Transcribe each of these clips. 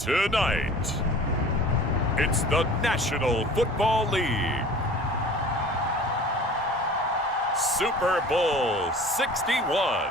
Tonight, it's the National Football League Super Bowl 61.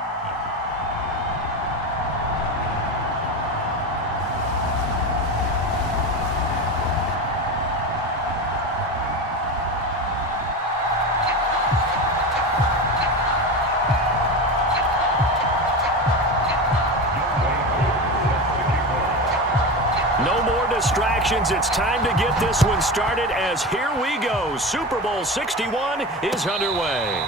No more distractions. It's time to get this one started as here we go. Super Bowl 61 is underway.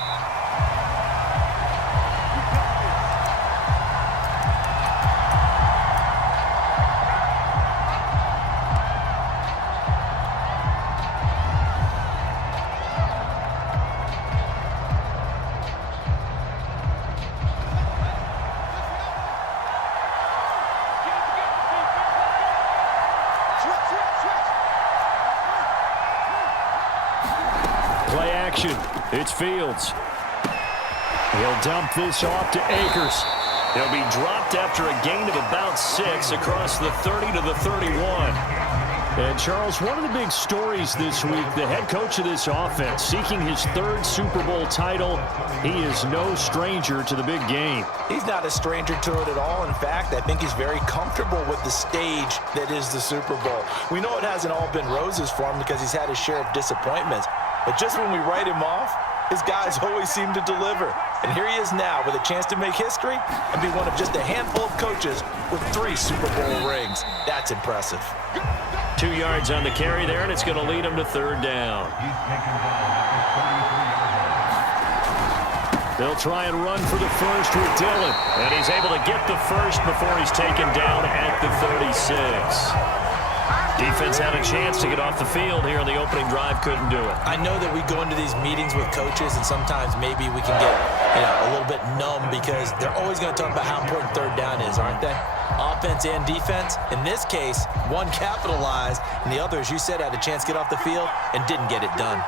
Play action. It's Fields. He'll dump this off to Akers. He'll be dropped after a gain of about 6 across the 30 to the 31. And, Charles, one of the big stories this week, the head coach of this offense seeking his 3rd Super Bowl title. He is no stranger to the big game. He's not a stranger to it at all. In fact, I think he's very comfortable with the stage that is the Super Bowl. We know it hasn't all been roses for him because he's had his share of disappointments. But just when we write him off, his guys always seem to deliver. And here he is now with a chance to make history and be one of just a handful of coaches with 3 Super Bowl rings. That's impressive. 2 yards on the carry there, and it's going to lead him to 3rd down. They'll try and run for the first with Dillon. And he's able to get the first before he's taken down at the 36. Defense had a chance to get off the field here in the opening drive, couldn't do it. I know that we go into these meetings with coaches, and sometimes maybe we can get a little bit numb because they're always going to talk about how important 3rd down is, aren't they? Offense and defense. In this case, one capitalized, and the other, as you said, had a chance to get off the field and didn't get it done.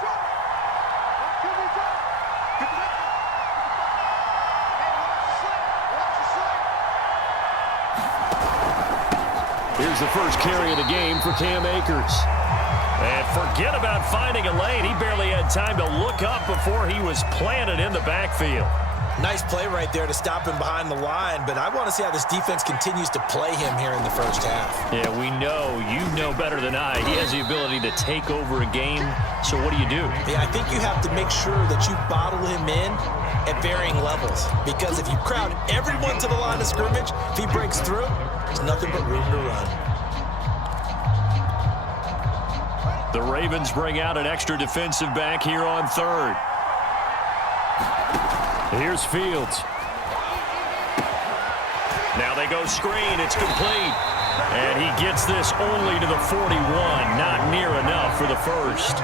Here's the first carry of the game for Cam Akers. And forget about finding a lane. He barely had time to look up before he was planted in the backfield. Nice play right there to stop him behind the line, but I want to see how this defense continues to play him here in the first half. Yeah, we know. You know better than I. He has the ability to take over a game, so what do you do? Yeah, I think you have to make sure that you bottle him in at varying levels, because if you crowd everyone to the line of scrimmage, if he breaks through, there's nothing but room to run. The Ravens bring out an extra defensive back here on 3rd. Here's Fields. Now they go screen. It's complete. And he gets this only to the 41. Not near enough for the first.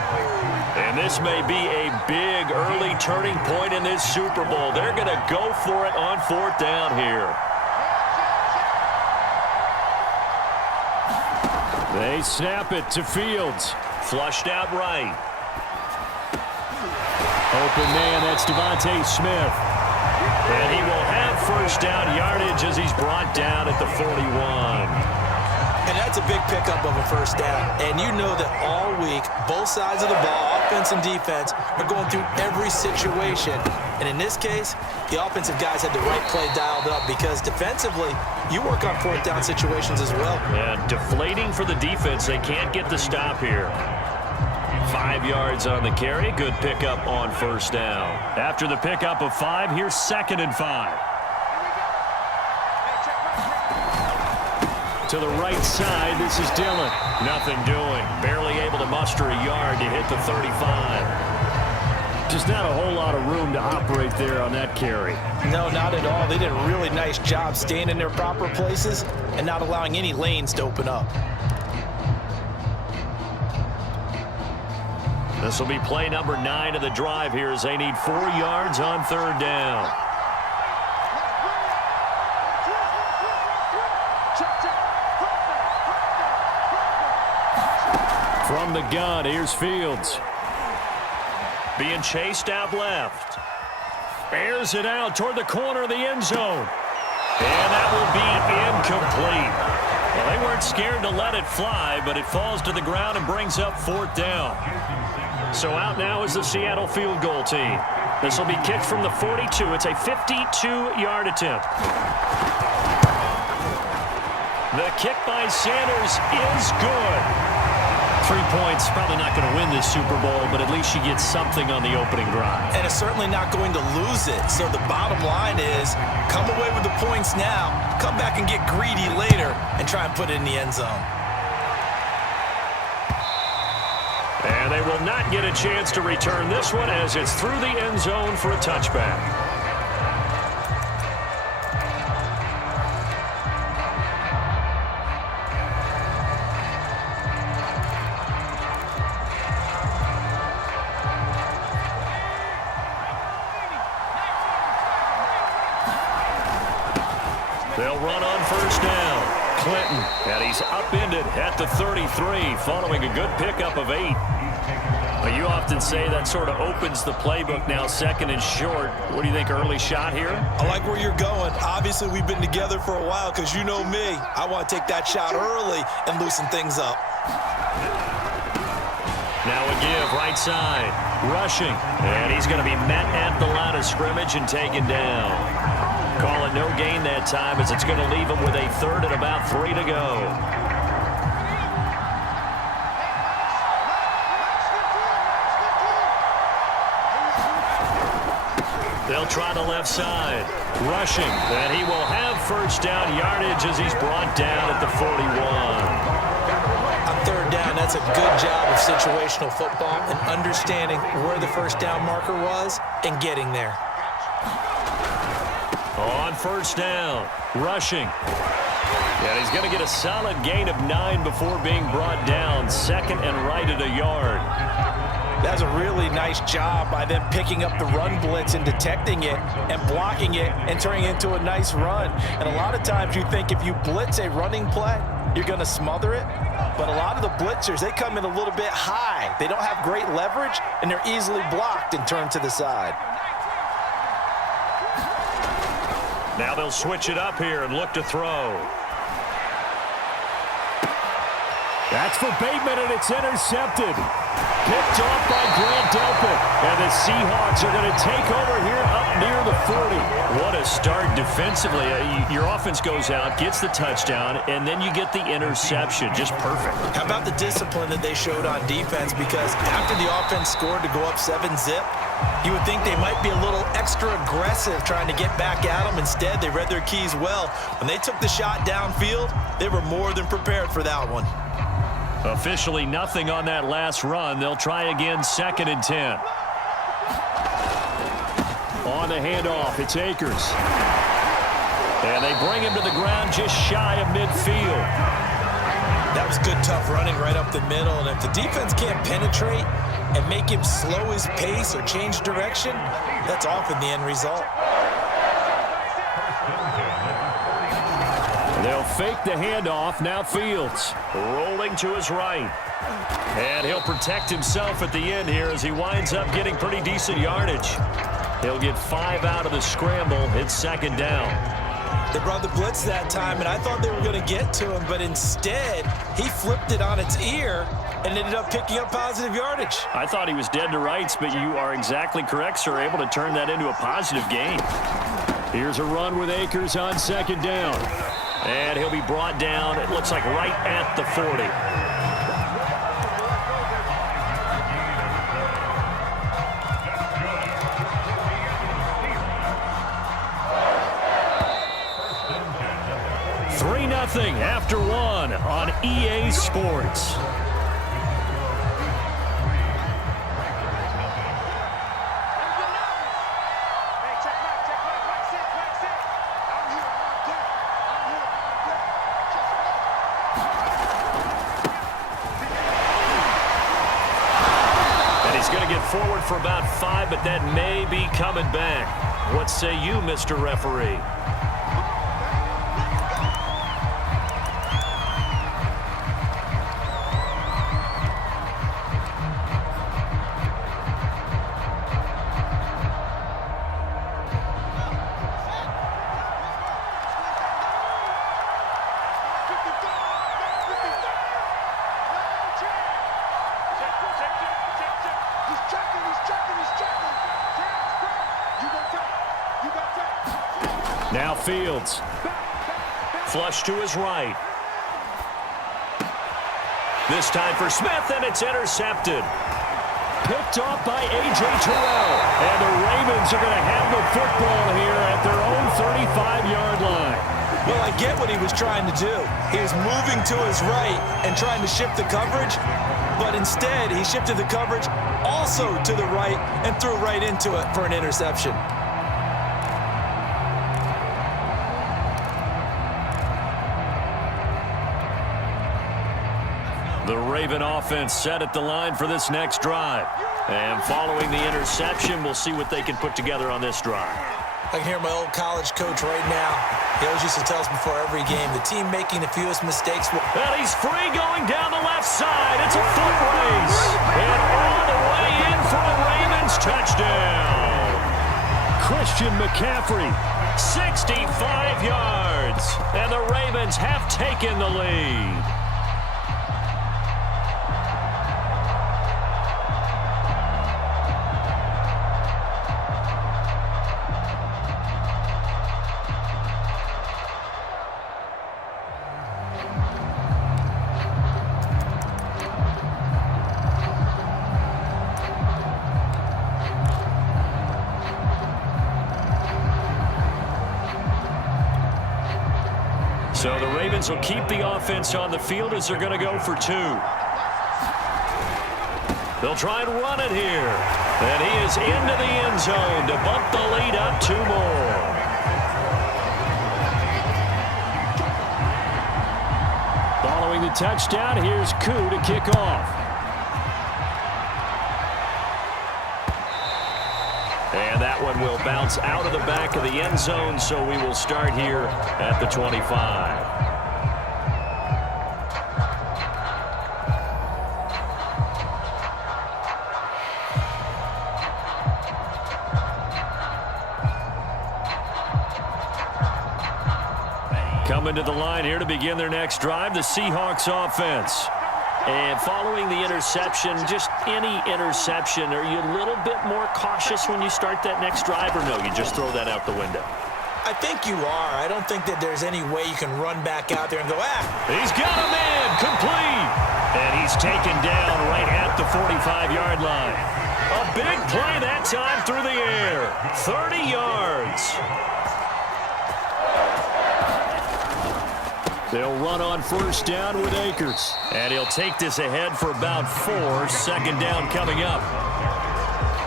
And this may be a big early turning point in this Super Bowl. They're going to go for it on 4th down here. They snap it to Fields. Flushed out right. Open man, that's Devontae Smith. And he will have first down yardage as he's brought down at the 41. And that's a big pickup of a first down. And you know that all week, both sides of the ball, offense and defense, are going through every situation. And in this case, the offensive guys had the right play dialed up because defensively, you work on 4th down situations as well. Yeah, deflating for the defense. They can't get the stop here. 5 yards on the carry. Good pickup on first down. After the pickup of 5, here's 2nd and 5. To the right side, this is Dillon. Nothing doing. Barely able to muster a yard to hit the 35. Just not a whole lot of room to operate there on that carry. No, not at all. They did a really nice job staying in their proper places and not allowing any lanes to open up. This will be play number 9 of the drive here as they need 4 yards on 3rd down. From the gun, here's Fields. Being chased out left. Airs it out toward the corner of the end zone. And that will be incomplete. Well, they weren't scared to let it fly, but it falls to the ground and brings up 4th down. So out now is the Seattle field goal team. This will be kicked from the 42. It's a 52-yard attempt. The kick by Sanders is good. 3 points, probably not going to win this Super Bowl, but at least she gets something on the opening drive. And it's certainly not going to lose it. So the bottom line is, come away with the points now, come back and get greedy later, and try and put it in the end zone. And they will not get a chance to return this one as it's through the end zone for a touchback. They'll run on 1st down. Clinton, and he's upended at the 33 following a good pickup of 8. Well, you often say that sort of opens the playbook now, 2nd and short. What do you think, early shot here? I like where you're going. Obviously, we've been together for a while because you know me. I want to take that shot early and loosen things up. Now a give, right side, rushing. And he's going to be met at the line of scrimmage and taken down. Call it no gain that time as it's going to leave him with a 3rd and about 3 to go. They'll try the left side. Rushing. And he will have 1st down yardage as he's brought down at the 41. On 3rd down, that's a good job of situational football and understanding where the 1st down marker was and getting there. On 1st down, rushing. And he's going to get a solid gain of 9 before being brought down. 2nd and right at a yard. That's a really nice job by them picking up the run blitz and detecting it and blocking it and turning it into a nice run. And a lot of times you think if you blitz a running play, you're going to smother it. But a lot of the blitzers, they come in a little bit high. They don't have great leverage, and they're easily blocked and turned to the side. Now they'll switch it up here and look to throw. That's for Bateman, and it's intercepted. Picked off by Grant Delpit. And the Seahawks are going to take over here up near the 40. What a start defensively. Your offense goes out, gets the touchdown, and then you get the interception. Just perfect. How about the discipline that they showed on defense? Because after the offense scored to go up 7-zip, you would think they might be a little extra aggressive trying to get back at them. Instead, they read their keys well. When they took the shot downfield, they were more than prepared for that one. Officially nothing on that last run. They'll try again, 2nd and 10. On the handoff, it's Akers. And they bring him to the ground just shy of midfield. That was good, tough running right up the middle. And if the defense can't penetrate and make him slow his pace or change direction, that's often the end result. They'll fake the handoff. Now Fields rolling to his right. And he'll protect himself at the end here as he winds up getting pretty decent yardage. He'll get 5 out of the scramble. It's 2nd down. They brought the blitz that time, and I thought they were going to get to him, but instead, he flipped it on its ear and ended up picking up positive yardage. I thought he was dead to rights, but you are exactly correct, sir. Able to turn that into a positive gain. Here's a run with Akers on 2nd down. And he'll be brought down, it looks like right at the 40. Nothing after 1 on EA Sports. And he's going to get forward for about 5, but that may be coming back. What say you, Mr. Referee? Now Fields. Flush to his right. This time for Smith, and it's intercepted. Picked off by A.J. Terrell. And the Ravens are going to have the football here at their own 35-yard line. Well, I get what he was trying to do. He was moving to his right and trying to shift the coverage, but instead he shifted the coverage also to the right and threw right into it for an interception. The Raven offense set at the line for this next drive. And following the interception, we'll see what they can put together on this drive. I can hear my old college coach right now. He always used to tell us before every game, the team making the fewest mistakes will... And he's free going down the left side. It's a foot race. And all the way in for a Ravens touchdown. Christian McCaffrey, 65 yards. And the Ravens have taken the lead. So the Ravens will keep the offense on the field as they're going to go for two. They'll try and run it here. And he is into the end zone to bump the lead up two more. Following the touchdown, here's Koo to kick off. And that one will bounce out of the back of the end zone, so we will start here at the 25. Coming to the line here to begin their next drive, the Seahawks offense. And following the interception, just any interception, are you a little bit more cautious when you start that next drive, or no, you just throw that out the window? I think you are. I don't think that there's any way you can run back out there and go, He's got a man, complete. And he's taken down right at the 45-yard line. A big play that time through the air. 30 yards. They'll run on first down with Akers. And he'll take this ahead for about 4. Second down coming up.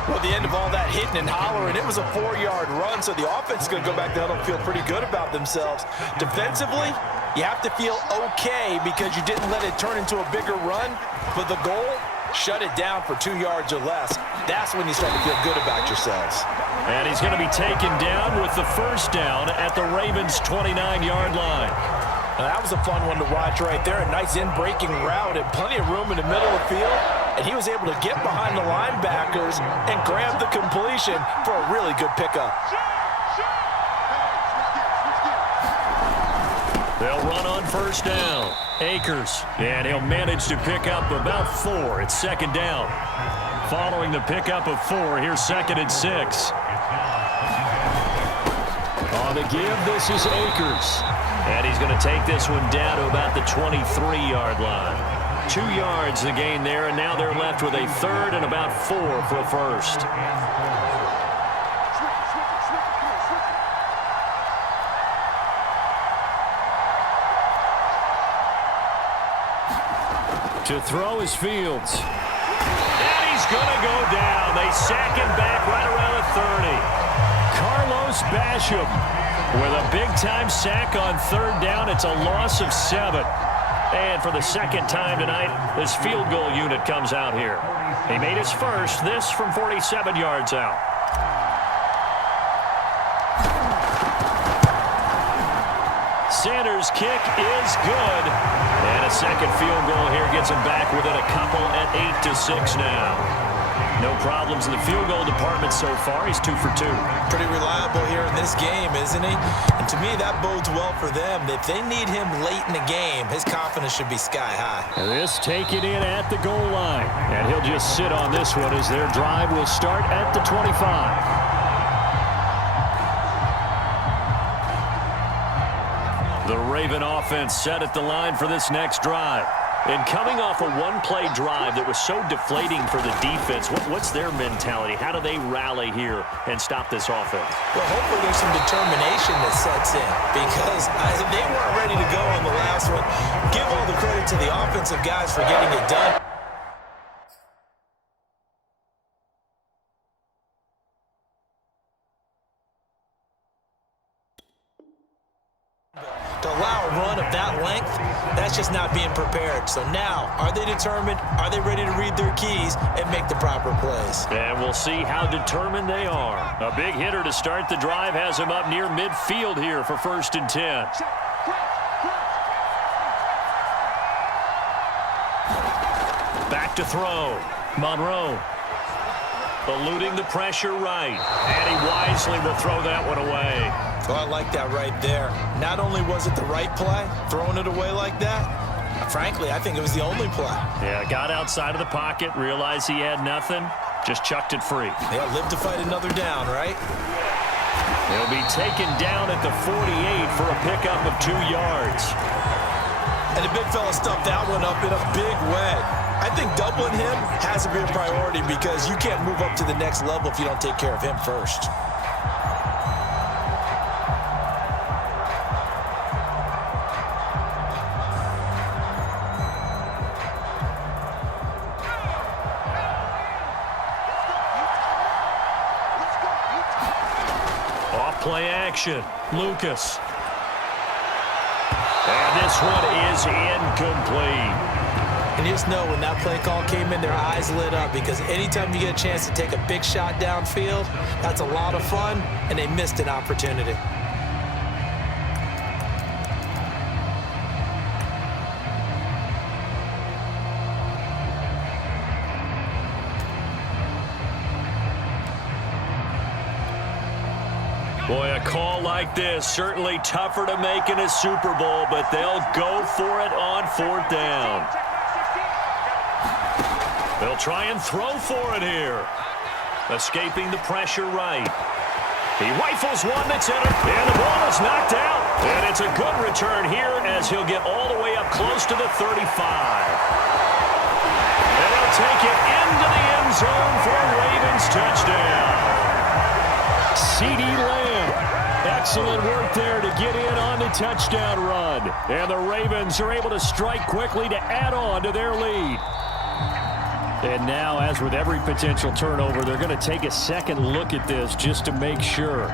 Well, at the end of all that hitting and hollering, it was a 4-yard run, so the offense is going to go back down and feel pretty good about themselves. Defensively, you have to feel okay because you didn't let it turn into a bigger run. But the goal, shut it down for 2 yards or less. That's when you start to feel good about yourselves. And he's going to be taken down with the first down at the Ravens' 29-yard line. Now, that was a fun one to watch right there. A nice in-breaking route and plenty of room in the middle of the field. And he was able to get behind the linebackers and grab the completion for a really good pickup. They'll run on first down. Akers. And he'll manage to pick up about 4. It's second down. Following the pickup of 4, here's 2nd and 6. On the give, this is Akers. And he's going to take this one down to about the 23-yard line. 2 yards the gain there, and now they're left with a 3rd and about 4 for a first. To throw is Fields. And he's going to go down. They sack him back right around the 30. Carlos Basham with a big-time sack on 3rd down. It's a loss of 7. And for the second time tonight, this field goal unit comes out here. He made his first, this from 47 yards out. Sanders' kick is good. And a second field goal here gets him back within a couple at 8-6 now. No problems in the field goal department so far. He's 2 for 2. Pretty reliable here in this game, isn't he? And to me, that bodes well for them. If they need him late in the game, his confidence should be sky high. This taken in at the goal line. And he'll just sit on this one as their drive will start at the 25. The Raven offense set at the line for this next drive. And coming off a one-play drive that was so deflating for the defense, what's their mentality? How do they rally here and stop this offense? Well, hopefully there's some determination that sets in because they weren't ready to go on the last one. Give all the credit to the offensive guys for getting it done. To allow a run of that length, that's just not being prepared. So now, are they determined? Are they ready to read their keys and make the proper plays? And we'll see how determined they are. A big hitter to start the drive has him up near midfield here for 1st and 10. Back to throw. Monroe eluding the pressure right. And he wisely will throw that one away. Oh, I like that right there. Not only was it the right play, throwing it away like that, frankly, I think it was the only play. Yeah, got outside of the pocket, realized he had nothing, just chucked it free. Yeah, live to fight another down, right? He'll be taken down at the 48 for a pickup of 2 yards. And the big fella stuffed that one up in a big way. I think doubling him has to be a priority because you can't move up to the next level if you don't take care of him first. Play action. Lucas. And this one is incomplete. And you just know when that play call came in, their eyes lit up because anytime you get a chance to take a big shot downfield, that's a lot of fun, and they missed an opportunity. Boy, a call like this, certainly tougher to make in a Super Bowl, but they'll go for it on 4th down. They'll try and throw for it here. Escaping the pressure right. He rifles one that's in it, and the ball is knocked out. And it's a good return here as he'll get all the way up close to the 35. And he'll take it into the end zone for a Ravens touchdown. C.D. Lamb, excellent work there to get in on the touchdown run. And the Ravens are able to strike quickly to add on to their lead. And now, as with every potential turnover, they're going to take a second look at this just to make sure.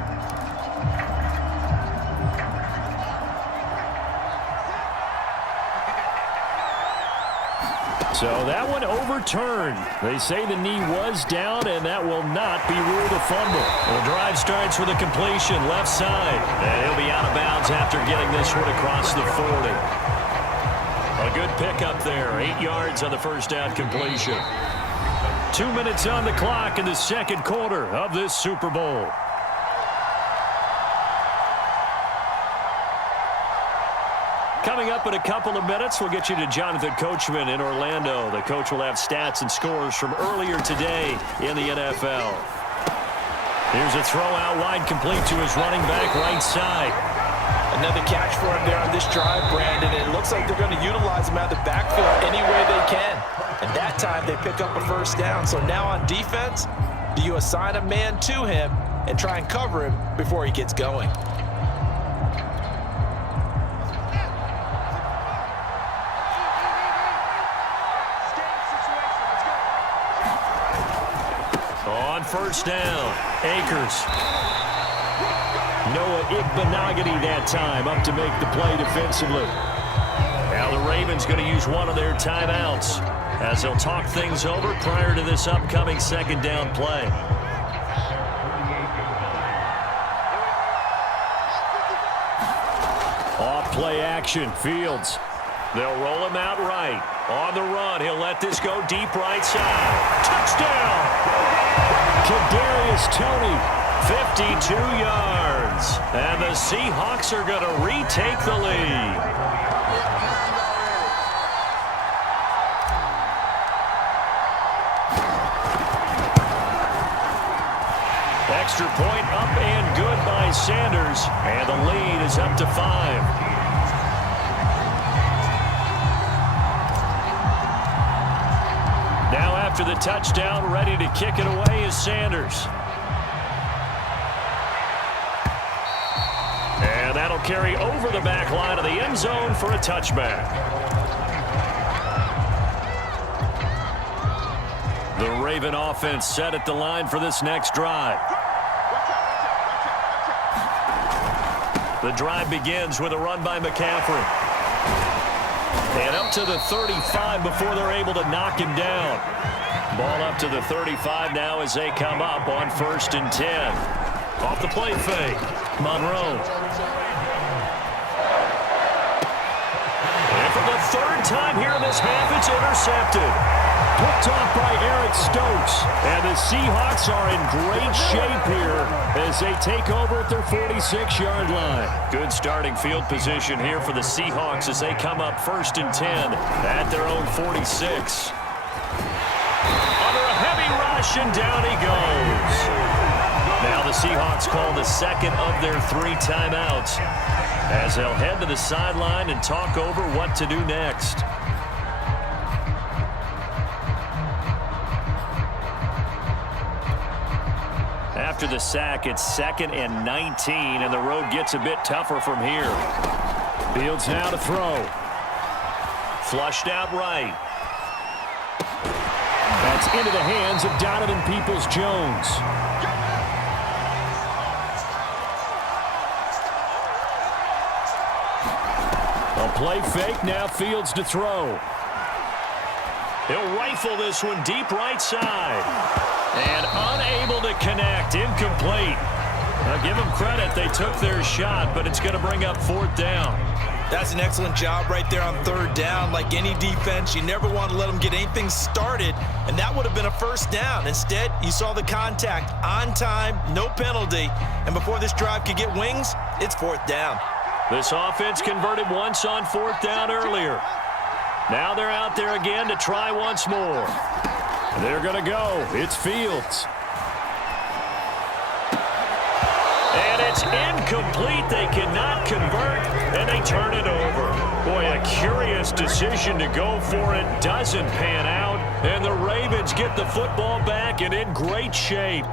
So that one overturned. They say the knee was down, and that will not be ruled a fumble. The drive starts with a completion left side. And he'll be out of bounds after getting this one across the 40. A good pickup there. 8 yards on the first down completion. 2 minutes on the clock in the second quarter of this Super Bowl. Coming up in a couple of minutes, we'll get you to Jonathan Coachman in Orlando. The coach will have stats and scores from earlier today in the NFL. Here's a throw out wide, complete to his running back right side. Another catch for him there on this drive, Brandon. And it looks like they're going to utilize him out of the backfield any way they can. And that time they pick up a first down. So now on defense, do you assign a man to him and try and cover him before he gets going? On first down, Akers. Noah Igbenogany that time up to make the play defensively. Now the Ravens going to use one of their timeouts as they'll talk things over prior to this upcoming second down play. Off play action, Fields. They'll roll him out right. On the run, he'll let this go deep right side. Touchdown! Kadarius Toney, 52 yards. And the Seahawks are going to retake the lead. Extra point up and good by Sanders. And the lead is up to 5. after the touchdown. Ready to kick it away is Sanders. And that'll carry over the back line of the end zone for a touchback. The Raven offense set at the line for this next drive. The drive begins with a run by McCaffrey. And up to the 35 before they're able to knock him down. Ball up to the 35 now as they come up on 1st and 10. Off the play fake, Monroe. And for the 3rd time here in this half, it's intercepted. Picked off by Eric Stokes. And the Seahawks are in great shape here as they take over at their 46-yard line. Good starting field position here for the Seahawks as they come up 1st and 10 at their own 46. Under a heavy rush, and down he goes. Now the Seahawks call the 2nd of their 3 timeouts as they'll head to the sideline and talk over what to do next. After the sack, it's 2nd and 19, and the road gets a bit tougher from here. Fields now to throw. Flushed out right. That's into the hands of Donovan Peoples-Jones. A play fake, now Fields to throw. He'll rifle this one deep right side. And unable to connect, incomplete. Now give them credit, they took their shot, but it's going to bring up 4th down. That's an excellent job right there on 3rd down. Like any defense, you never want to let them get anything started, and that would have been a 1st down. Instead, you saw the contact on time, no penalty, and before this drive could get wings, it's 4th down. This offense converted once on 4th down earlier. Now they're out there again to try once more. They're going to go. It's Fields. And it's incomplete. They cannot convert, and they turn it over. Boy, a curious decision to go for it. Doesn't pan out, and the Ravens get the football back and in great shape.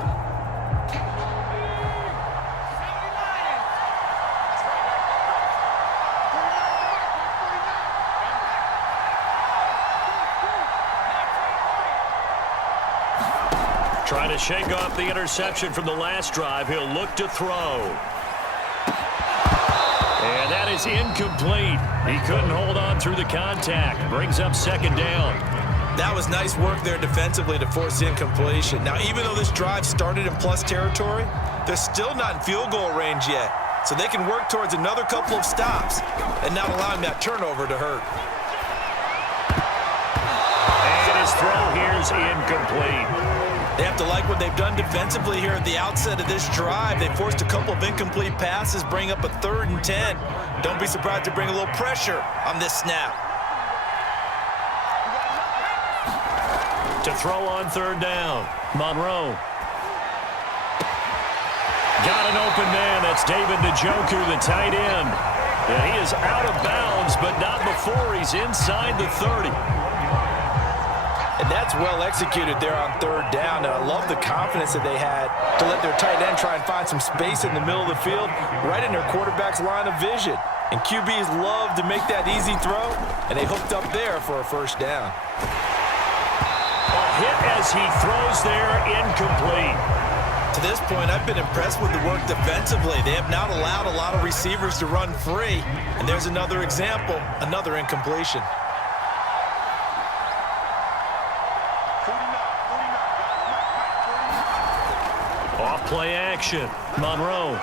Trying to shake off the interception from the last drive. He'll look to throw. And that is incomplete. He couldn't hold on through the contact. Brings up 2nd down. That was nice work there defensively to force incompletion. Now, even though this drive started in plus territory, they're still not in field goal range yet. So they can work towards another couple of stops and not allowing that turnover to hurt. And his throw here's incomplete. They have to like what they've done defensively here at the outset of this drive. They forced a couple of incomplete passes, bring up a 3rd and 10. Don't be surprised to bring a little pressure on this snap. To throw on 3rd down, Monroe. Got an open man. That's David Njoku, the tight end. And he is out of bounds, but not before he's inside the 30. And that's well executed there on 3rd down. And I love the confidence that they had to let their tight end try and find some space in the middle of the field, right in their quarterback's line of vision. And QBs love to make that easy throw, and they hooked up there for a 1st down. A hit as he throws there, incomplete. To this point, I've been impressed with the work defensively. They have not allowed a lot of receivers to run free. And there's another example, another incompletion. Play action. Monroe.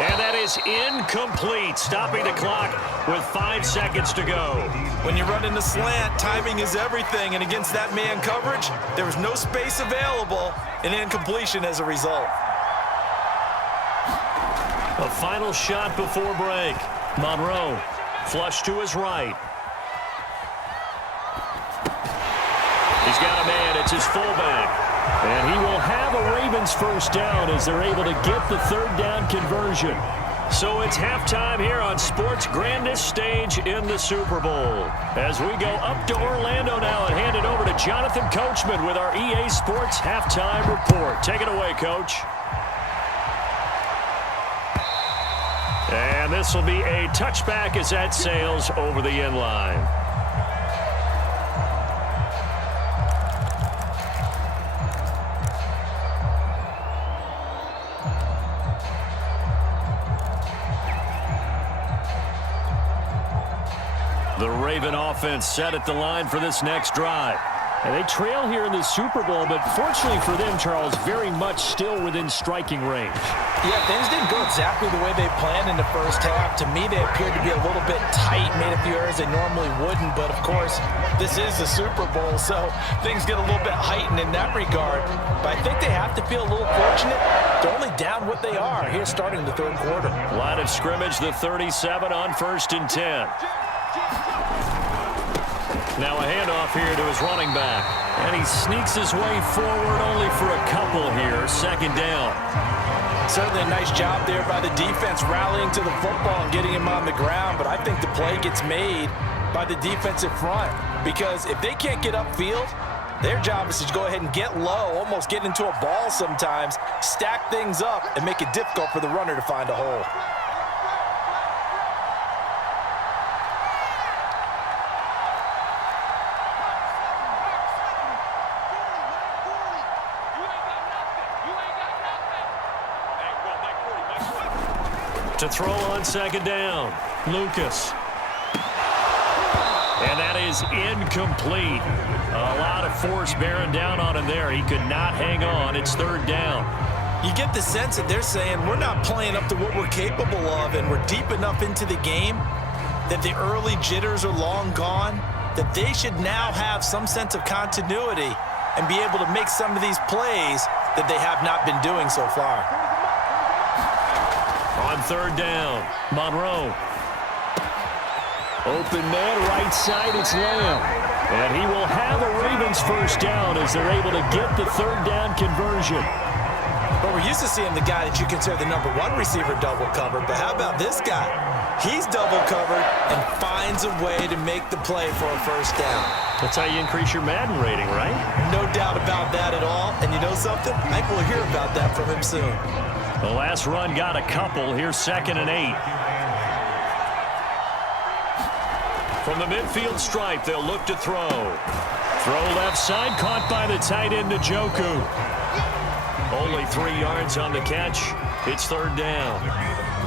And that is incomplete, stopping the clock with 5 seconds to go. When you run in the slant, timing is everything, and against that man coverage, there was no space available, and incompletion as a result. A final shot before break. Monroe, flush to his right. He's got a man, it's his fullback. And he will have a Ravens 1st down as they're able to get the 3rd down conversion. So it's halftime here on sports' grandest stage in the Super Bowl. As we go up to Orlando now and hand it over to Jonathan Coachman with our EA Sports Halftime Report. Take it away, Coach. And this will be a touchback as that sails over the end line. The Raven offense set at the line for this next drive. And they trail here in the Super Bowl, but fortunately for them, Charles, very much still within striking range. Yeah, things didn't go exactly the way they planned in the first half. To me, they appeared to be a little bit tight, made a few errors they normally wouldn't. But, of course, this is the Super Bowl, so things get a little bit heightened in that regard. But I think they have to feel a little fortunate. They're only down what they are here starting the third quarter. Line of scrimmage, the 37 on 1st and 10. Now a handoff here to his running back. And he sneaks his way forward only for a couple here. Second down. Certainly a nice job there by the defense rallying to the football and getting him on the ground. But I think the play gets made by the defensive front. Because if they can't get upfield, their job is to go ahead and get low, almost get into a ball sometimes, stack things up, and make it difficult for the runner to find a hole. To throw on second down, Lucas. And that is incomplete. A lot of force bearing down on him there. He could not hang on. It's third down. You get the sense that they're saying we're not playing up to what we're capable of, and we're deep enough into the game that the early jitters are long gone, that they should now have some sense of continuity and be able to make some of these plays that they have not been doing so far. On third down, Monroe. Open man, right side, it's Lamb. And he will have a Ravens first down as they're able to get the third down conversion. But we're used to seeing the guy that you consider the number one receiver double covered. But how about this guy? He's double covered and finds a way to make the play for a first down. That's how you increase your Madden rating, right? No doubt about that at all. And you know something? I think we'll hear about that from him soon. The last run got a couple. Here's 2nd and 8. From the midfield stripe, they'll look to throw. Throw left side, caught by the tight end, Njoku. Only 3 yards on the catch. It's third down.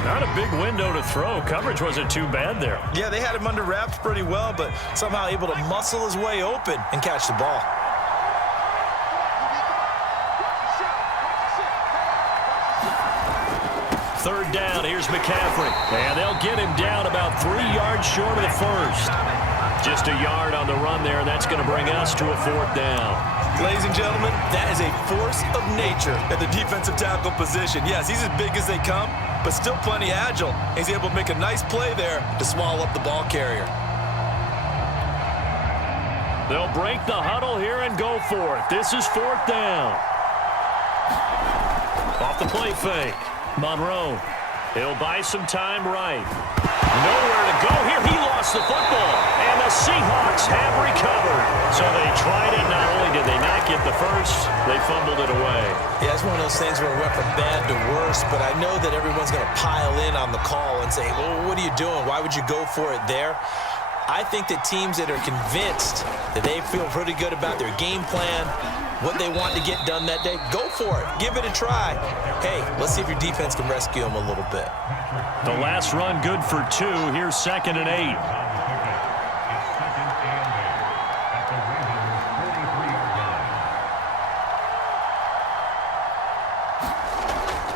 Not a big window to throw. Coverage wasn't too bad there. Yeah, they had him under wraps pretty well, but somehow able to muscle his way open and catch the ball. Third down, here's McCaffrey. And they'll get him down about 3 yards short of the first. Just a yard on the run there. That's going to bring us to a fourth down. Ladies and gentlemen, that is a force of nature at the defensive tackle position. Yes, he's as big as they come, but still plenty agile. He's able to make a nice play there to swallow up the ball carrier. They'll break the huddle here and go for it. This is fourth down. Off the play fake. Monroe. He'll buy some time right. Nowhere to go here. He lost the football. And the Seahawks have recovered. So they tried it. Not only did they not get the first, they fumbled it away. Yeah, it's one of those things where it went from bad to worse, but I know that everyone's going to pile in on the call and say, well, what are you doing? Why would you go for it there? I think that teams that are convinced that they feel pretty good about their game plan, what they want to get done that day, go for it. Give it a try. Hey, let's see if your defense can rescue them a little bit. The last run good for 2. Here's 2nd and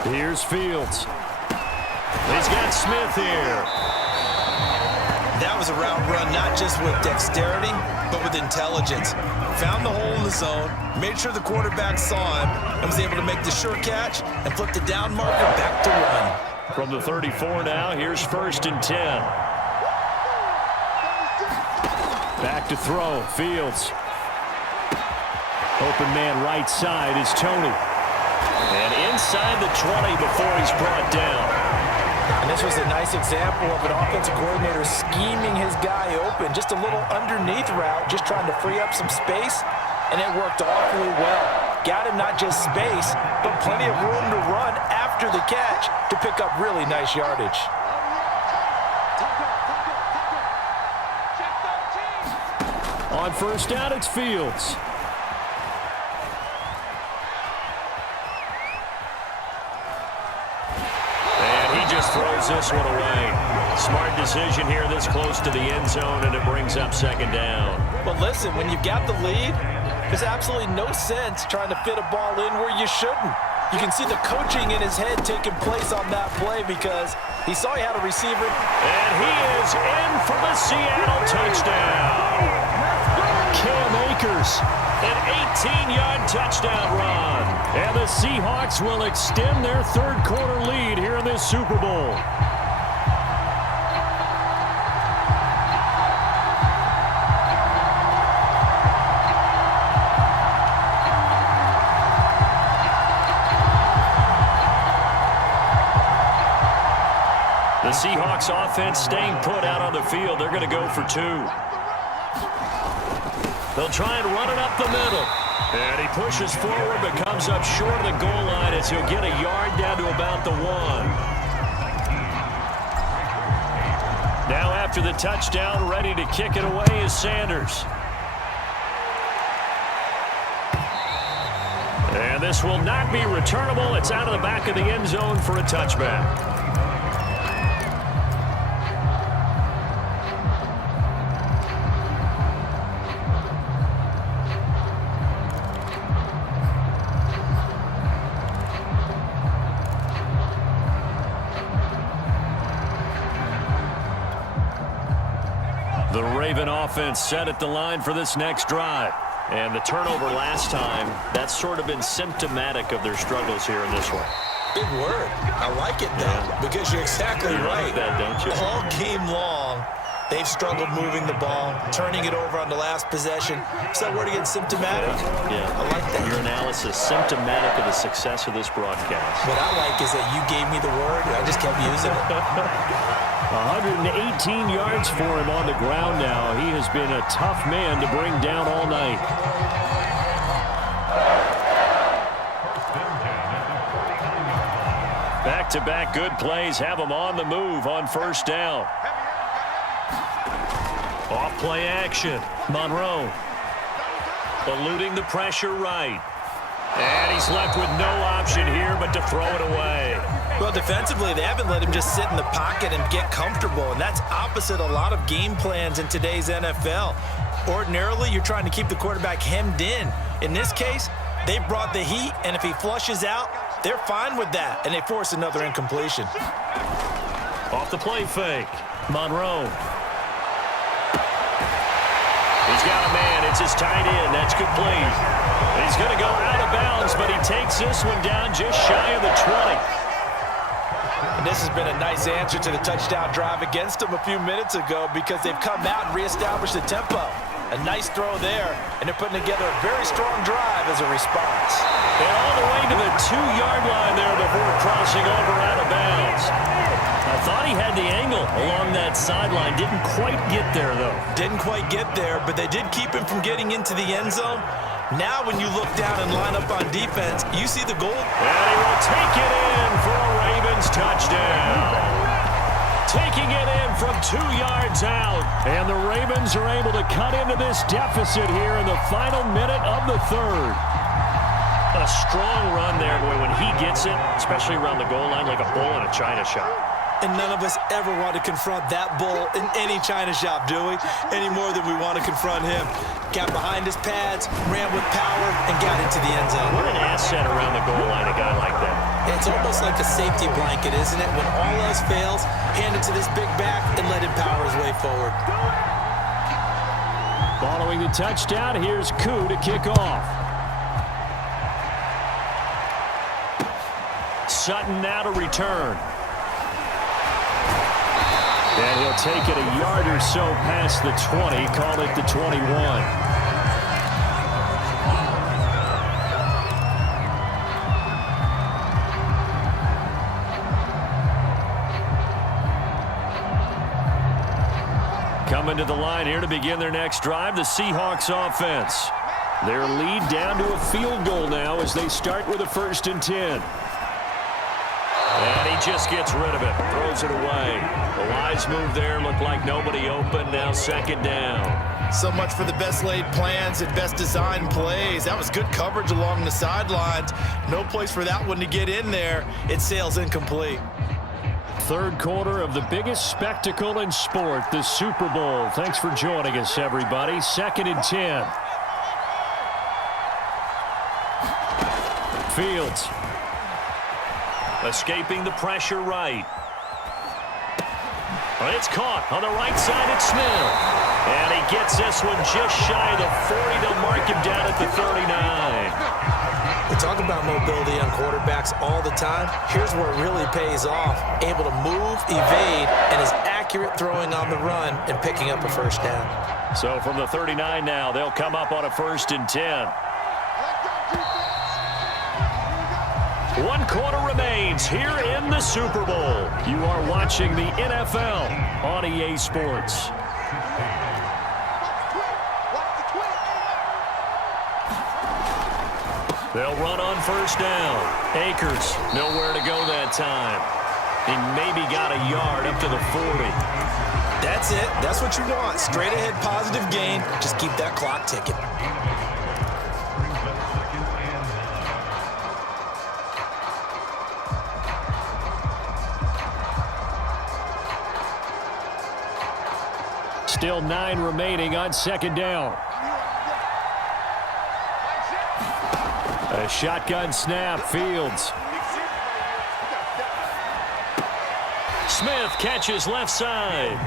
8. Here's Fields. He's got Smith here. That was a route run not just with dexterity, but with intelligence. Found the hole in the zone, made sure the quarterback saw him, and was able to make the sure catch and flip the down marker back to run. From the 34 now, here's 1st and 10. Back to throw, Fields. Open man right side is Tony. And inside the 20 before he's brought down. And this was a nice example of an offensive coordinator scheming his guy open. Just a little underneath route, just trying to free up some space, and it worked awfully well. Got him not just space, but plenty of room to run after the catch to pick up really nice yardage. On first down, it's Fields. And he just throws this one away. Smart decision here this close to the end zone, and it brings up second down. But listen, when you've got the lead, there's absolutely no sense trying to fit a ball in where you shouldn't. You can see the coaching in his head taking place on that play because he saw he had a receiver. And he is in for the Seattle touchdown. Cam Akers, an 18-yard touchdown run. And the Seahawks will extend their third-quarter lead here in this Super Bowl. The Seahawks offense staying put out on the field. They're going to go for two. They'll try and run it up the middle. And he pushes forward but comes up short of the goal line as he'll get a yard down to about the 1. Now after the touchdown, ready to kick it away is Sanders. And this will not be returnable. It's out of the back of the end zone for a touchback. The Raven offense set at the line for this next drive. And the turnover last time, that's sort of been symptomatic of their struggles here in this one. Big word. I like it, though, because you're exactly right. Like that, don't you? All game long, they've struggled moving the ball, turning it over on the last possession. Is that word again, symptomatic? Yeah. I like that. Your analysis, symptomatic of the success of this broadcast. What I like is that you gave me the word, and I just kept using it. 118 yards for him on the ground now. He has been a tough man to bring down all night. Back-to-back good plays have him on the move on first down. Off play action. Monroe eluding the pressure right. And he's left with no option here but to throw it away. Well, defensively, they haven't let him just sit in the pocket and get comfortable, and that's opposite a lot of game plans in today's NFL. Ordinarily, you're trying to keep the quarterback hemmed in. In this case, they brought the heat, and if he flushes out, they're fine with that, and they force another incompletion. Off the play fake. Monroe. He's got a man. It's his tight end. That's complete. He's going to go out of bounds, but he takes this one down just shy of the 20. And this has been a nice answer to the touchdown drive against them a few minutes ago because they've come out and reestablished the tempo. A nice throw there, and they're putting together a very strong drive as a response. And all the way to the 2-yard line there before crossing over out of bounds. I thought he had the angle along that sideline. Didn't quite get there, though. Didn't quite get there, but they did keep him from getting into the end zone. Now when you look down and line up on defense, you see the goal. And he will take it in for a Ravens touchdown. Taking it in from 2 yards out. And the Ravens are able to cut into this deficit here in the final minute of the third. A strong run there, boy, when he gets it, especially around the goal line, like a bull in a china shop. And none of us ever want to confront that bull in any china shop, do we? Any more than we want to confront him. Got behind his pads, ran with power, and got into the end zone. What an asset around the goal line, a guy like that. It's almost like a safety blanket, isn't it? When all else fails, hand it to this big back and let him power his way forward. Following the touchdown, here's Koo to kick off. Sutton now to return. And he'll take it a yard or so past the 20, call it the 21. coming to the line here to begin their next drive, the Seahawks offense. Their lead down to a field goal now as they start with a 1st and 10. And he just gets rid of it, throws it away. The wise move there, looked like nobody open, now 2nd down. So much for the best laid plans and best designed plays. That was good coverage along the sidelines. No place for that one to get in there. It sails incomplete. 3rd quarter of the biggest spectacle in sport, the Super Bowl. Thanks for joining us, everybody. 2nd and 10. Fields. Escaping the pressure right. It's caught on the right side. It's Smith. And he gets this one just shy of the 40. They'll mark him down at the 39. We talk about mobility on quarterbacks all the time. Here's where it really pays off. Able to move, evade, and is accurate throwing on the run and picking up a 1st down. So from the 39 now, they'll come up on a 1st and 10. 1 quarter remains here in the Super Bowl. You are watching the NFL on EA Sports. They'll run on 1st down. Akers, nowhere to go that time. He maybe got a yard up to the 40. That's it. That's what you want. Straight ahead positive gain. Just keep that clock ticking. Still 9 remaining on 2nd down. A shotgun snap, Fields. Smith catches left side.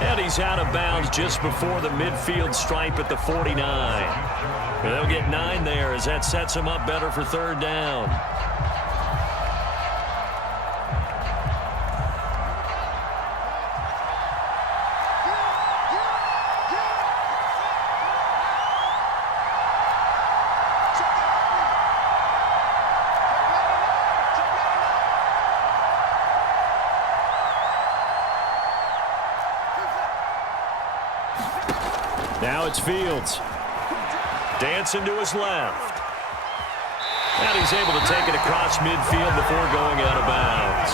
And he's out of bounds just before the midfield stripe at the 49. They'll get 9 there as that sets him up better for 3rd down. Now it's Fields. Dancing to his left. And he's able to take it across midfield before going out of bounds.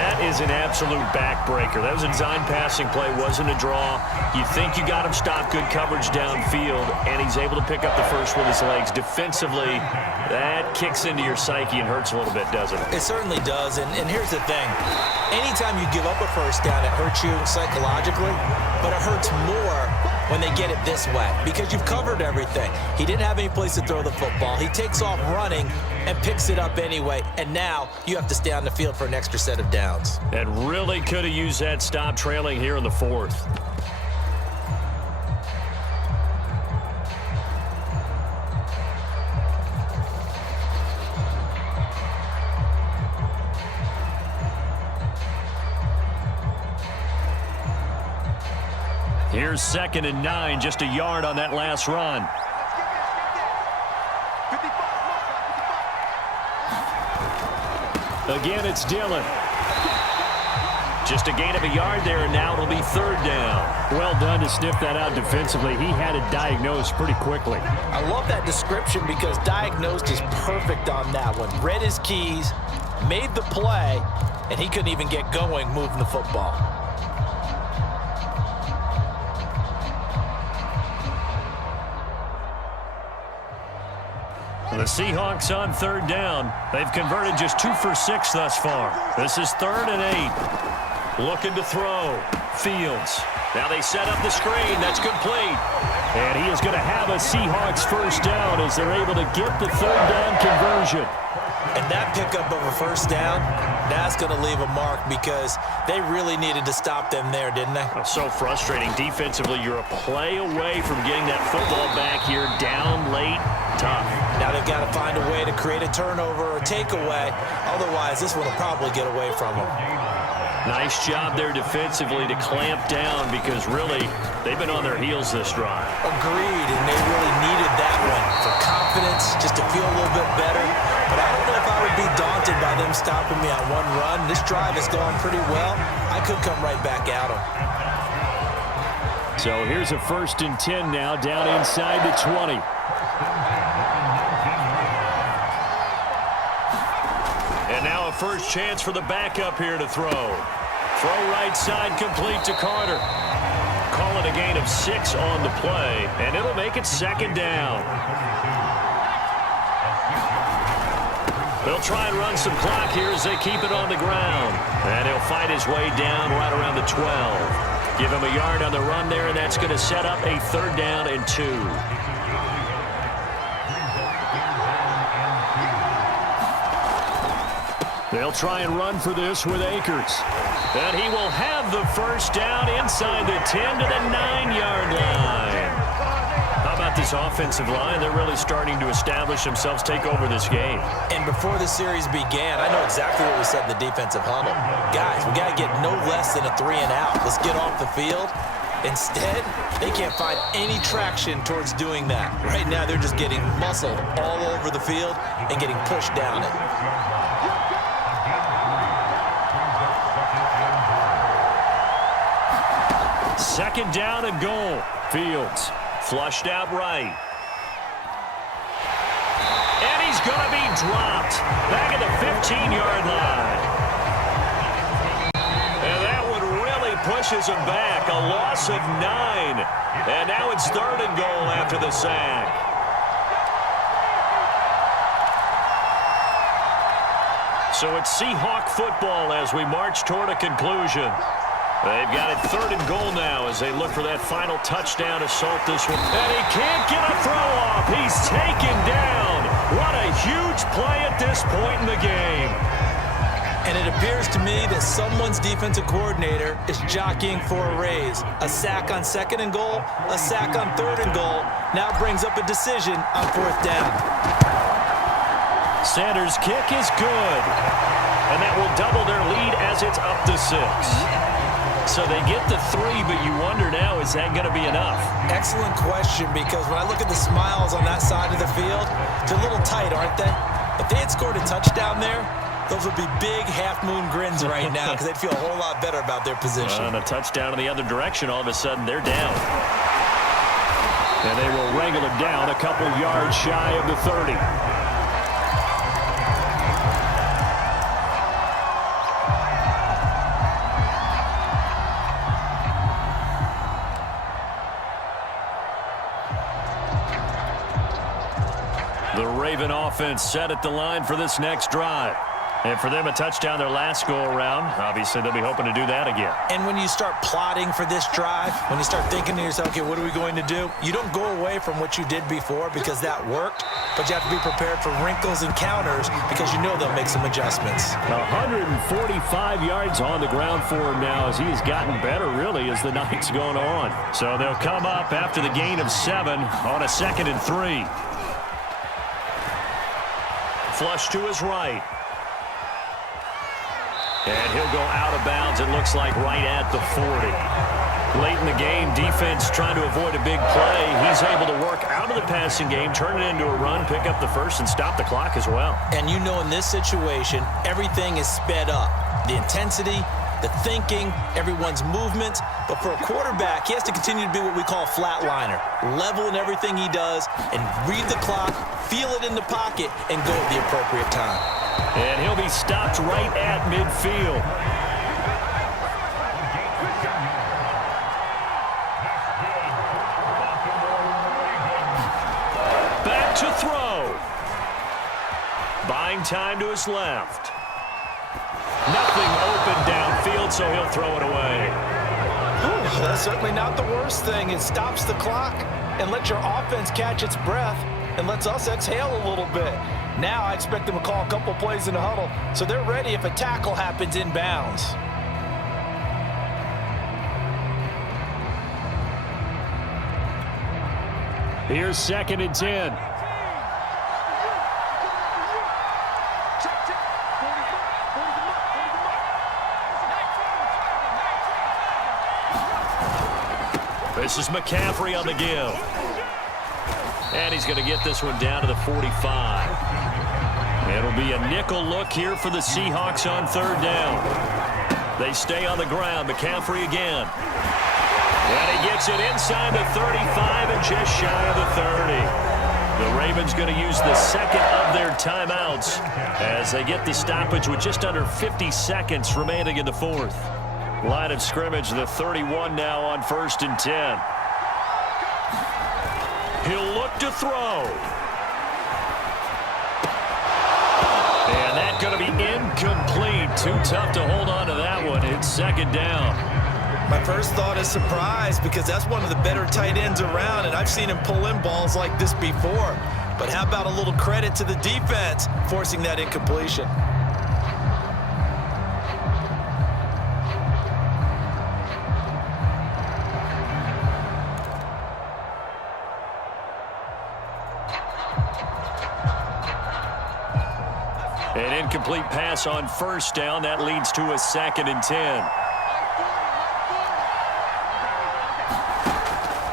That is an absolute backbreaker. That was a design passing play, wasn't a draw. You think you got him stopped, good coverage downfield, and he's able to pick up the 1st with his legs. Defensively, that kicks into your psyche and hurts a little bit, doesn't it? It certainly does, and here's the thing. Anytime you give up a 1st down, it hurts you psychologically, but it hurts more when they get it this way because you've covered everything. He didn't have any place to throw the football. He takes off running and picks it up anyway, and now you have to stay on the field for an extra set of downs. And really could have used that stop trailing here in the 4th. Here's 2nd and 9, just a yard on that last run. Again, it's Dillon. Just a gain of a yard there, and now it'll be 3rd down. Well done to sniff that out defensively. He had it diagnosed pretty quickly. I love that description because diagnosed is perfect on that one. Read his keys, made the play, and he couldn't even get going moving the football. The Seahawks on 3rd down. They've converted just 2 for 6 thus far. This is 3rd and 8. Looking to throw. Fields. Now they set up the screen. That's complete. And he is going to have a Seahawks 1st down as they're able to get the 3rd down conversion. And that pickup of a 1st down, that's going to leave a mark because they really needed to stop them there, didn't they? So frustrating. Defensively, you're a play away from getting that football back here down late. Tough. Now they've got to find a way to create a turnover or a takeaway. Otherwise, this one will probably get away from them. Nice job there defensively to clamp down because really they've been on their heels this drive. Agreed, and they really needed that one for confidence, just to feel a little bit better. But I don't know if I would be daunted by them stopping me on one run. This drive is going pretty well. I could come right back at them. So here's a 1st and 10 now, down inside the 20. And now a first chance for the backup here to throw. Throw right side complete to Carter. Call it a gain of 6 on the play, and it'll make it 2nd down. They'll try and run some clock here as they keep it on the ground. And he'll fight his way down right around the 12. Give him a yard on the run there, and that's going to set up a 3rd down and 2. They'll try and run for this with Akers. And he will have the 1st down inside the 10 to the 9-yard line. How about this offensive line? They're really starting to establish themselves, take over this game. And before the series began, I know exactly what we said in the defensive huddle. Guys, we got to get no less than a 3 and out. Let's get off the field. Instead, they can't find any traction towards doing that. Right now, they're just getting muscled all over the field and getting pushed down it. Second down and goal. Fields flushed out right. And he's going to be dropped back at the 15-yard line. And that one really pushes him back. A loss of 9. And now it's 3rd and goal after the sack. So it's Seahawk football as we march toward a conclusion. They've got it 3rd and goal now as they look for that final touchdown to salt this one. And he can't get a throw off. He's taken down. What a huge play at this point in the game. And it appears to me that someone's defensive coordinator is jockeying for a raise. A sack on 2nd and goal, a sack on 3rd and goal. Now brings up a decision on 4th down. Sanders' kick is good. And that will double their lead as it's up to 6. So they get the 3, but you wonder now, is that going to be enough? Excellent question, because when I look at the smiles on that side of the field, they're a little tight, aren't they? If they had scored a touchdown there, those would be big half-moon grins right now because they'd feel a whole lot better about their position. And a touchdown in the other direction, all of a sudden they're down. And they will wrangle it down a couple yards shy of the 30. The Raven offense set at the line for this next drive. And for them, a touchdown their last go-around. Obviously, they'll be hoping to do that again. And when you start plotting for this drive, when you start thinking to yourself, okay, what are we going to do? You don't go away from what you did before because that worked, but you have to be prepared for wrinkles and counters because you know they'll make some adjustments. 145 yards on the ground for him now as he has gotten better, really, as the night's going on. So they'll come up after the gain of 7 on a 2nd and 3. Flush to his right. And he'll go out of bounds, it looks like, right at the 40. Late in the game, defense trying to avoid a big play. He's able to work out of the passing game, turn it into a run, pick up the 1st, and stop the clock as well. And you know in this situation, everything is sped up. The intensity, the thinking, everyone's movement. But for a quarterback, he has to continue to be what we call a flatliner. Level in everything he does and read the clock, feel it in the pocket, and go at the appropriate time. And he'll be stopped right at midfield. Back to throw. Buying time to his left. Nothing open downfield, so he'll throw it away. Ooh, that's certainly not the worst thing. It stops the clock and lets your offense catch its breath and lets us exhale a little bit. Now I expect them to call a couple plays in the huddle so they're ready if a tackle happens inbounds. Here's 2nd and 10. This is McCaffrey on the give. And he's going to get this one down to the 45. It'll be a nickel look here for the Seahawks on 3rd down. They stay on the ground. McCaffrey again. And he gets it inside the 35 and just shy of the 30. The Ravens going to use the second of their timeouts as they get the stoppage with just under 50 seconds remaining in the fourth. Line of scrimmage, the 31 now on 1st and 10. He'll look to throw. And that's going to be incomplete. Too tough to hold on to that one. It's second down. My first thought is surprise because that's one of the better tight ends around, and I've seen him pull in balls like this before. But how about a little credit to the defense forcing that incompletion? An incomplete pass on first down. That leads to a 2nd and 10.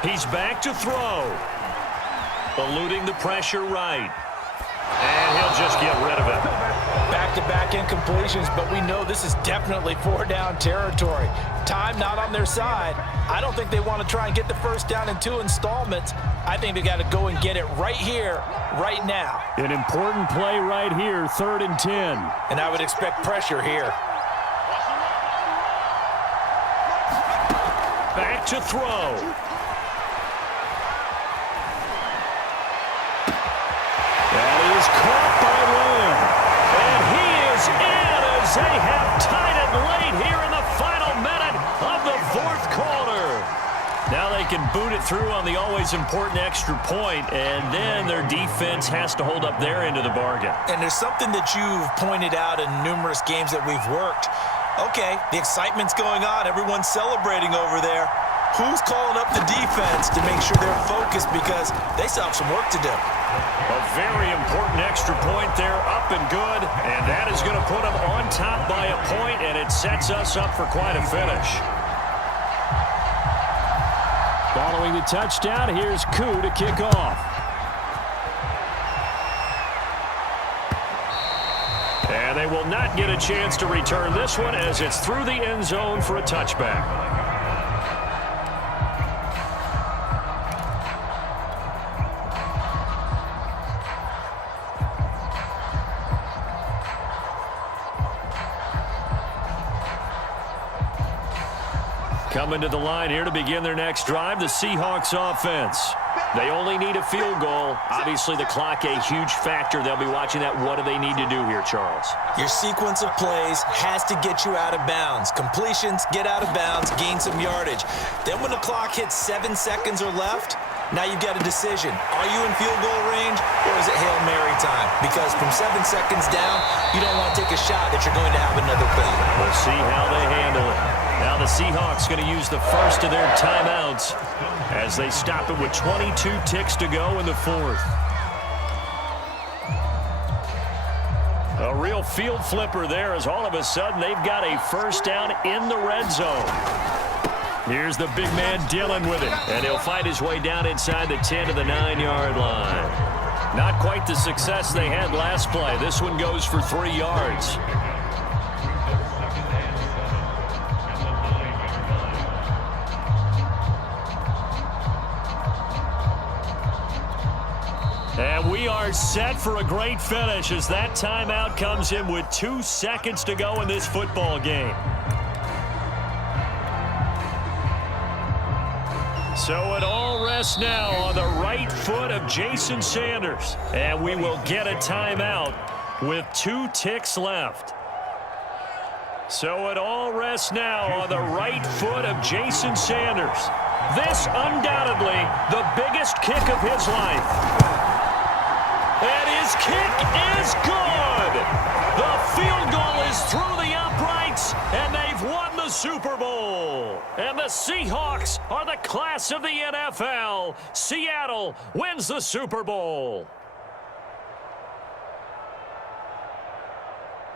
He's back to throw. Eluding the pressure right. And he'll just get rid of it. Back-to-back incompletions, but we know this is definitely 4-down territory. Time not on their side. I don't think they want to try and get the first down in 2 installments. I think they got to go and get it right here, right now. An important play right here, 3rd and 10. And I would expect pressure here. Back to throw. That is caught by Lamb. And he is in as they have tied it late here in the final minute of the 4th quarter. Now they can boot it through on the always important extra point, and then their defense has to hold up their end of the bargain. And there's something that you've pointed out in numerous games that we've worked. Okay, the excitement's going on. Everyone's celebrating over there. Who's calling up the defense to make sure they're focused because they still have some work to do? A very important extra point there, up and good, and that is going to put them on top by a point, and it sets us up for quite a finish. Following the touchdown, here's Koo to kick off. And they will not get a chance to return this one as it's through the end zone for a touchback. Coming to the line here to begin their next drive, the Seahawks offense. They only need a field goal. Obviously, the clock a huge factor. They'll be watching that. What do they need to do here, Charles? Your sequence of plays has to get you out of bounds. Completions, get out of bounds, gain some yardage. Then when the clock hits 7 seconds or left, now you've got a decision. Are you in field goal range or is it Hail Mary time? Because from 7 seconds down, you don't want to take a shot that you're going to have another play. We'll see how they handle it. Now the Seahawks going to use the first of their timeouts as they stop it with 22 ticks to go in the 4th. A real field flipper there as all of a sudden they've got a first down in the red zone. Here's the big man Dillon with it, and he'll fight his way down inside the 10 to the 9-yard line. Not quite the success they had last play. This one goes for 3 yards. And we are set for a great finish as that timeout comes in with 2 seconds to go in this football game. So it all rests now on the right foot of Jason Sanders. And we will get a timeout with 2 ticks left. So it all rests now on the right foot of Jason Sanders. This undoubtedly the biggest kick of his life. And his kick is good. The field goal is through the uprights, and they've won the Super Bowl. And the Seahawks are the class of the NFL. Seattle wins the Super Bowl.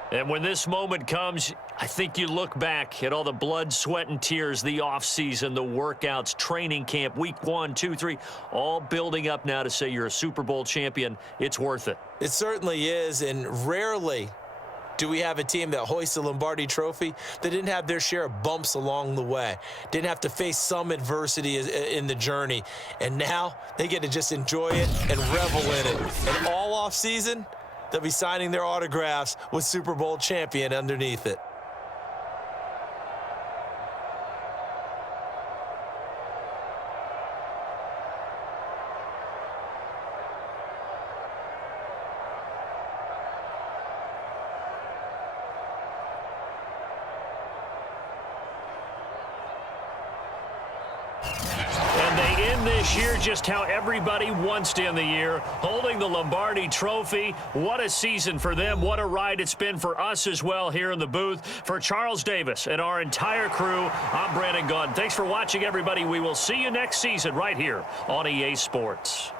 And when this moment comes, I think you look back at all the blood, sweat, and tears, the offseason, the workouts, training camp, week 1, 2, 3, all building up now to say you're a Super Bowl champion. It's worth it. It certainly is, and rarely Do we have a team that hoists the Lombardi Trophy that didn't have their share of bumps along the way, didn't have to face some adversity in the journey, and now they get to just enjoy it and revel in it. And all offseason, they'll be signing their autographs with Super Bowl champion underneath it. And they end this year just how everybody wants to end the year, holding the Lombardi Trophy. What a season for them. What a ride it's been for us as well here in the booth. For Charles Davis and our entire crew, I'm Brandon Gaudin. Thanks for watching, everybody. We will see you next season right here on EA Sports.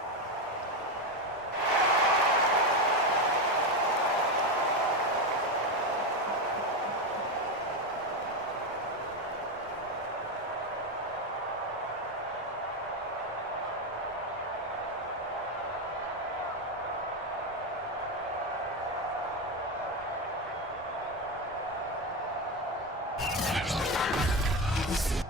Yes.